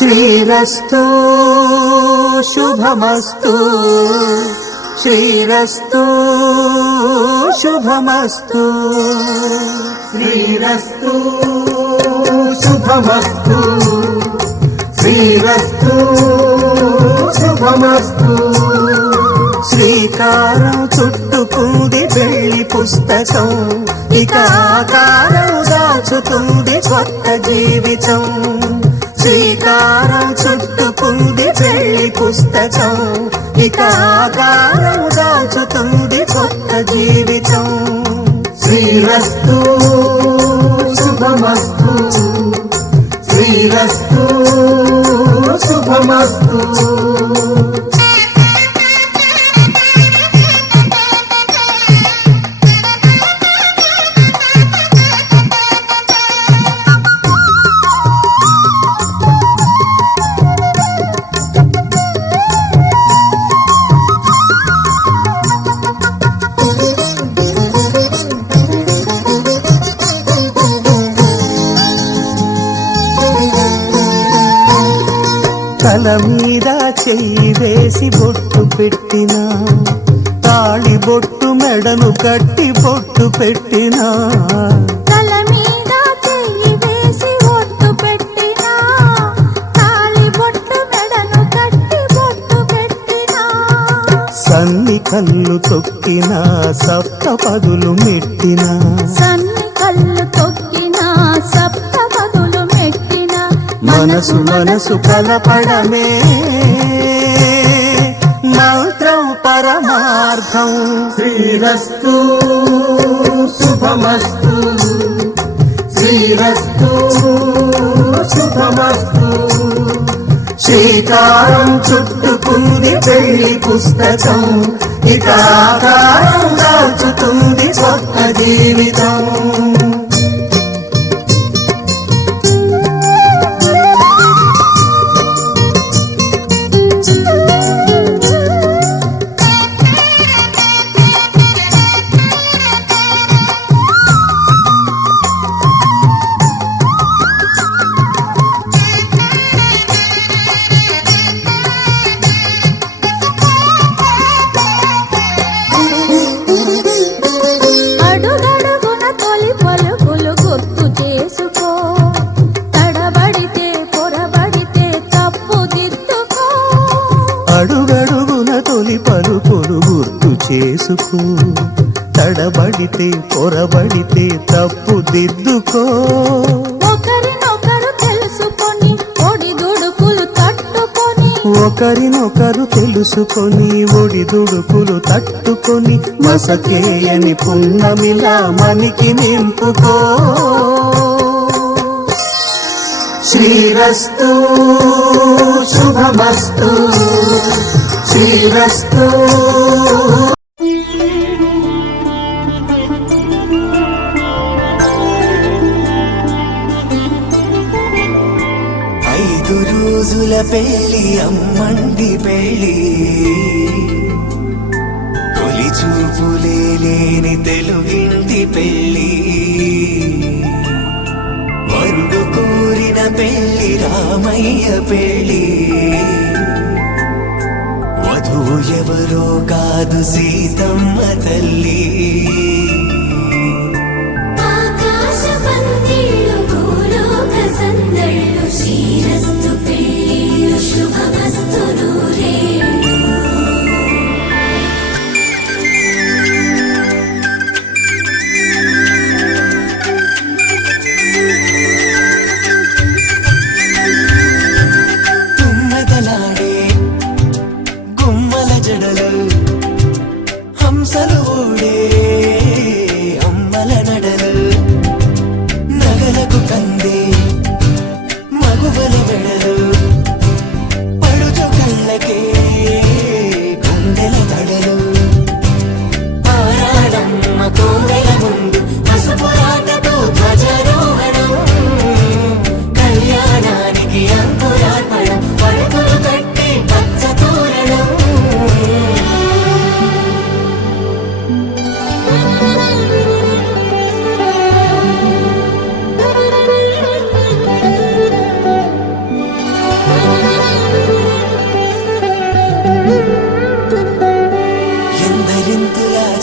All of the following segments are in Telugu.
శ్రీరస్తు శుభమస్తు శ్రీరస్తు శుభమస్తు శ్రీరస్తు శుభమస్తు శ్రీరస్తు శుభమస్తు శ్రీకారం చుట్టుకుంది పెళ్లి పుస్తకం ఇక ఆకారం దాచుతుంది కొత్త జీవితం శ్రీకారం చుట్టుకుంది పెళ్లి పుస్తకం ఇక ఆకారం దాచుతుంది కొత్త జీవితం శ్రీరస్తు శుభమస్తు శ్రీరస్తు శుభమస్తు తల మీద చెయ్యి వేసి బొట్టు పెట్టినా తాళి బొట్టు మెడను కట్టి బొట్టు పెట్టినా తల మీద చెయ్యి వేసి బొట్టు పెట్టినా తాళి బొట్టు మెడను కట్టి బొట్టు పెట్టినా సన్ని కళ్ళు తొక్కినా సప్త పదులు మెట్టినా సన్ని కళ్ళు తొక్కినా సప్త పదులు మెట్టినా మనసు మనసు కలపడమే మంత్రం పరమార్థం శ్రీరస్తు శుభమస్తు శ్రీరస్తు శుభమస్తు శ్రీకారం చుట్టుకుంది పెళ్లి పుస్తకం ఇక ఆకారం దాచుతుంది కొత్త జీవితం అడుగడుగున తొలి పలుకులు గుర్తు చేసుకో తడబడితే పొరబడితే తప్పు దిద్దుకో ఒకరినొకరు తెలుసుకొని ఒడిదుడుకులు తట్టుకొని ఒకరినొకరు తెలుసుకొని ఒడిదుడుకులు తట్టుకొని మసకేయని పున్నమిలా మనికి నింపుకో శ్రీరస్తు శుభమస్తు శ్రీరస్తు ఐదు రోజుల పెళ్లి అమ్మండి పెళ్లి తొలి చూపులే లేని తెలుగింటి పెళ్లి వరుడు కోరిన పెళ్లి రామయ్య పెళ్లి వధువు ఎవరో కాదు సీతమ్మ తల్లి ఆకాశ పందిళ్ళు భూలోక సందళ్ళు శ్రీరస్తు పెళ్ళిళ్ళు శుభమస్తు నూరేళ్ళు తుమ్మెదలాడే గుమ్మల జడలు హంసలు ఊడే అమ్మల నడలు నగలకు కందే మగువల వెడలు పడుచు కళ్ళకే గుండెల తడలు ఆరాడమ్మ కోవెల ముందు పసుపురాటతో ధ్వజారోహణం కళ్యాణానికి అంకురార్పణం పడకలు కట్టి పచ్చ తోరణం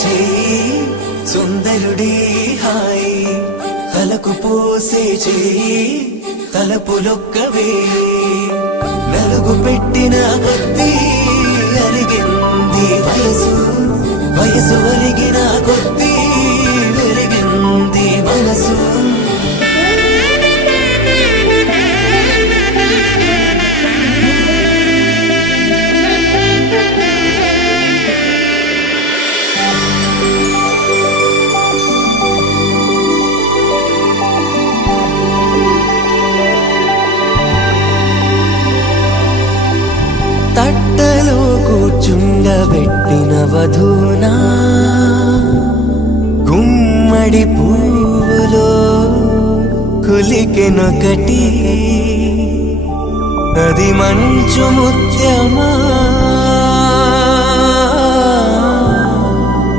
చేయి సుందరుడి హాయి తలకు పోసే చేయి తలపులొక్కవే నలుగు పెట్టిన కొద్దీ అలిగింది వయసు వయసు ఒలిగిన కొద్దీ వెలిగింది మనసు తట్టలో కూర్చుండబెట్టిన వధూనా గుమ్మడి పువ్వులో కులికెనొకటి అది మంచు ముత్యమా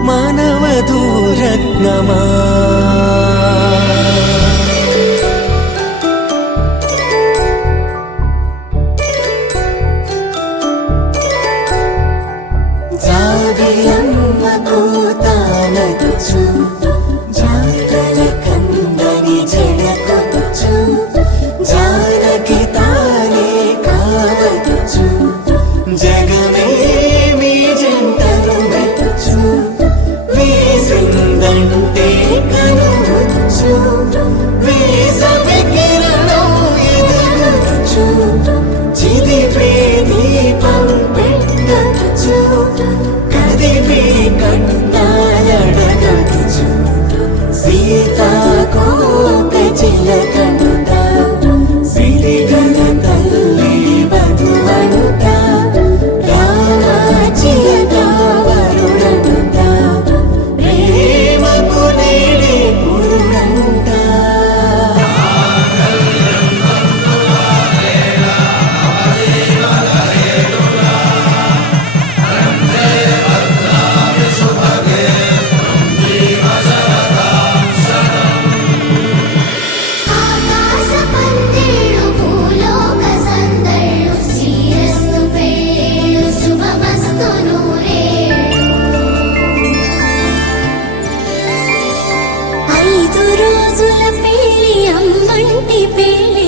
మానవధూ రత్నమా జాబిలమ్మకు తానదుచు జాడల కందని జడకొచ్చు జానకి తానే కావదుచు జగమే మీ జంటను వెతుచు వేసిందంటే కనువచ్చు వేసవి కిరణం ఎదుగుచు చిదిపే దీపం పెట్టచ్చు కదిపే కన్నాలడగచ్చు సీతాకోక చిలకనుట సిరిగల తల్లి వధువనుట రామాచిలక వరుడనుట ప్రేమకు నేడే పురుడంట ఆకాశ పందిళ్ళు భూలోక సందళ్ళు శ్రీరస్తు పెళ్ళిళ్ళు శుభమస్తు నూరేళ్ళు 5 రోజుల పెళ్ళి అమ్మంటి పెళ్ళి